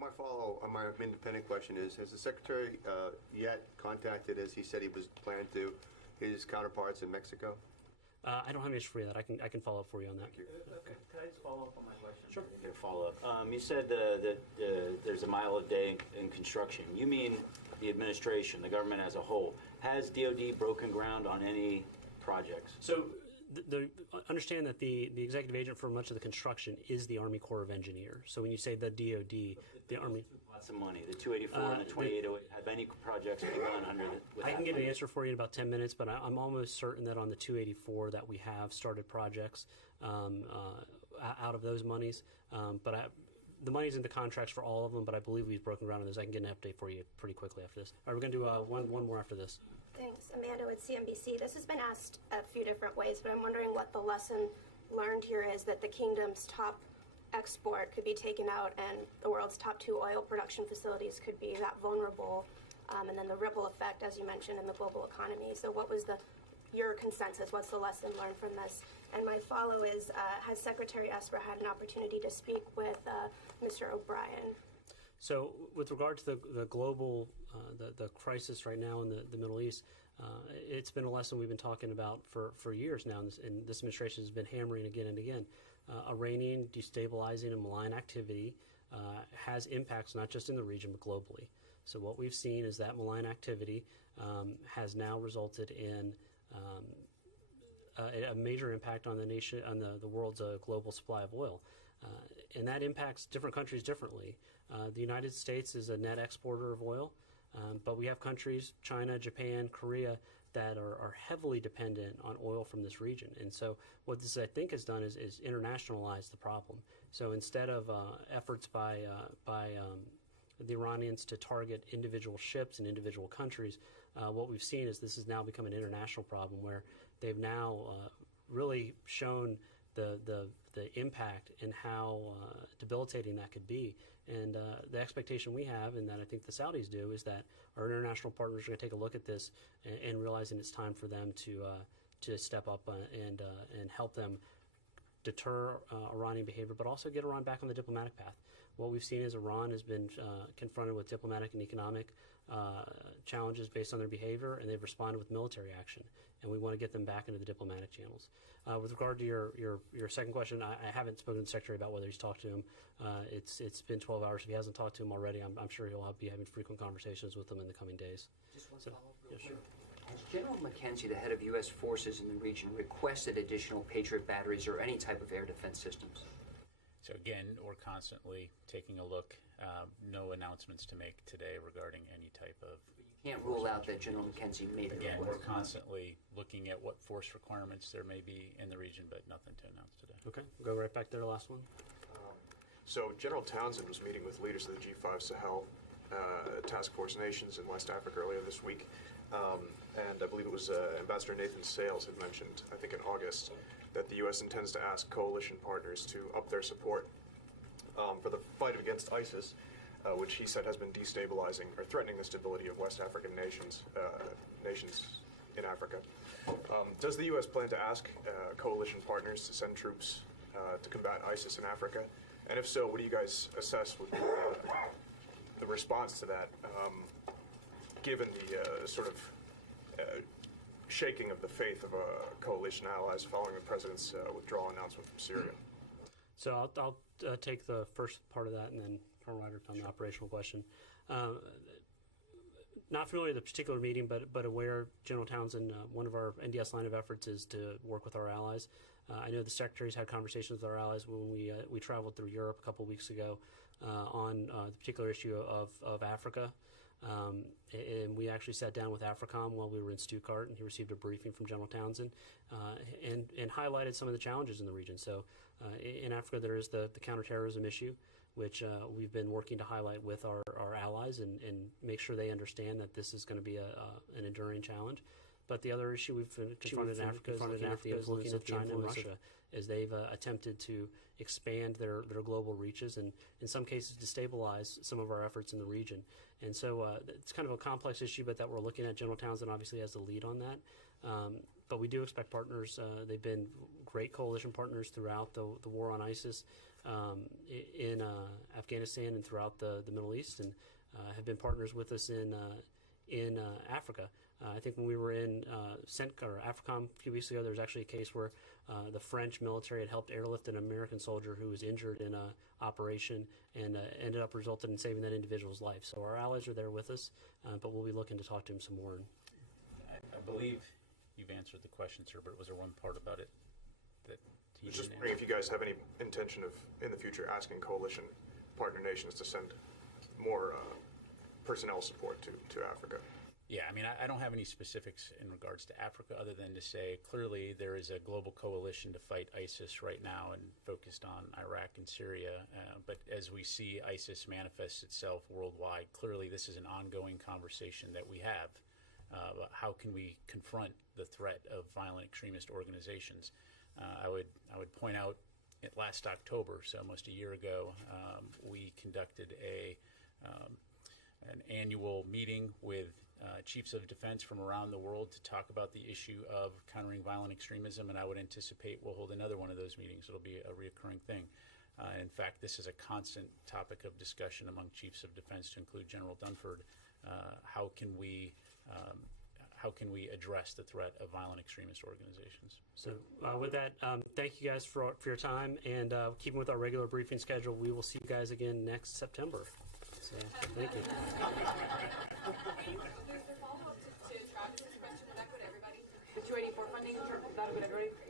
my follow on my independent question is: has the secretary yet contacted, as he said he was planning to, his counterparts in Mexico? I don't have an issue for that. I can follow up for you on that. Thank you. Okay. Can I just follow up on my question? Sure. Get a follow up. You said that there's a mile a day in construction. You mean the administration, the government as a whole? Has DoD broken ground on any projects? So understand that the executive agent for much of the construction is the Army Corps of Engineers. So when you say the DoD, the Army... Lots of money. The 284 and the 2808, have any projects begun under the... I can get an answer for you in about 10 minutes, but I'm almost certain that on the 284 that we have started projects out of those monies. The money's in the contracts for all of them, but I believe we've broken ground on those. I can get an update for you pretty quickly after this. All right, we're going to do one more after this. Thanks. Amanda with CNBC. This has been asked a few different ways, but I'm wondering what the lesson learned here is, that the kingdom's top export could be taken out and the world's top 2 oil production facilities could be that vulnerable, and then the ripple effect, as you mentioned, in the global economy. So what was your consensus? What's the lesson learned from this? And my follow is, has Secretary Esper had an opportunity to speak with Mr. O'Brien? So with regard to the global, the crisis right now in the Middle East, it's been a lesson we've been talking about for years now, and this administration has been hammering again and again. Iranian destabilizing and malign activity has impacts not just in the region but globally. So what we've seen is that malign activity has now resulted in a major impact on the world's global supply of oil. And that impacts different countries differently. The United States is a net exporter of oil, but we have countries, China, Japan, Korea, that are heavily dependent on oil from this region. And so what this, I think, has done is internationalize the problem. So instead of efforts by the Iranians to target individual ships and individual countries, what we've seen is this has now become an international problem where they've now really shown the impact and how debilitating that could be. And the expectation we have, and that I think the Saudis do, is that our international partners are going to take a look at this and realizing it's time for them to step up and help them deter Iranian behavior, but also get Iran back on the diplomatic path. What we've seen is Iran has been confronted with diplomatic and economic challenges based on their behavior, and they've responded with military action. And we want to get them back into the diplomatic channels. With regard to your second question, I haven't spoken to the Secretary about whether he's talked to him. It's been 12 hours. If he hasn't talked to him already, I'm sure he'll be having frequent conversations with them in the coming days. Just one follow-up real quick. Has General McKenzie, the head of U.S. forces in the region, requested additional Patriot batteries or any type of air defense systems? So again, we're constantly taking a look. No announcements to make today regarding any type of... But you can't rule out that General McKenzie made a Again, request. we're constantly looking at what force requirements there may be in the region, but nothing to announce today. Okay, we'll go right back there, last one. So General Townsend was meeting with leaders of the G5 Sahel task force nations in West Africa earlier this week. And I believe it was Ambassador Nathan Sales had mentioned, I think in August, that the U.S. intends to ask coalition partners to up their support for the fight against ISIS, which he said has been destabilizing or threatening the stability of West African nations in Africa. Does the U.S. plan to ask coalition partners to send troops to combat ISIS in Africa? And if so, what do you guys assess would be the response to that, given the sort of shaking of the faith of coalition allies following the president's withdrawal announcement from Syria? So I'll take the first part of that, and then Colonel Ryder on the operational question. Not familiar with the particular meeting, but aware General Townsend, one of our NDS line of efforts is to work with our allies. I know the Secretary's had conversations with our allies when we traveled through Europe a couple of weeks ago on the particular issue of Africa. And we actually sat down with AFRICOM while we were in Stuttgart, and he received a briefing from General Townsend and highlighted some of the challenges in the region. So in Africa, there is the counterterrorism issue, which we've been working to highlight with our allies and make sure they understand that this is going to be an enduring challenge. But the other issue we've confronted in Africa is looking at China and Russia as they've attempted to expand their global reaches and in some cases destabilize some of our efforts in the region. And so it's kind of a complex issue, but that we're looking at. General Townsend obviously has the lead on that. But we do expect partners. They've been great coalition partners throughout the war on ISIS in Afghanistan. Afghanistan and throughout the Middle East, and have been partners with us in Africa. I think when we were in AFRICOM a few weeks ago, there was actually a case where the French military had helped airlift an American soldier who was injured in an operation and ended up resulting in saving that individual's life. So our allies are there with us, but we'll be looking to talk to him some more. I believe you've answered the question, sir, but was there one part about it that I he was just didn't wondering answer? if you guys have any intention of, in the future, asking coalition partner nations to send more personnel support to Africa. Yeah, I mean, I don't have any specifics in regards to Africa other than to say clearly there is a global coalition to fight ISIS right now and focused on Iraq and Syria. But as we see ISIS manifest itself worldwide, clearly this is an ongoing conversation that we have. About how can we confront the threat of violent extremist organizations? I would point out last October, so almost a year ago, we conducted an annual meeting with chiefs of defense from around the world to talk about the issue of countering violent extremism, and I would anticipate we'll hold another one of those meetings. It'll be a reoccurring thing. In fact, this is a constant topic of discussion among chiefs of defense, to include General Dunford. How can we address the threat of violent extremist organizations? So with that, thank you guys for your time, and keeping with our regular briefing schedule, we will see you guys again next September. So thank you. There's the follow-up to Travis's question. Is that good, everybody? The 284 funding, is that good, everybody?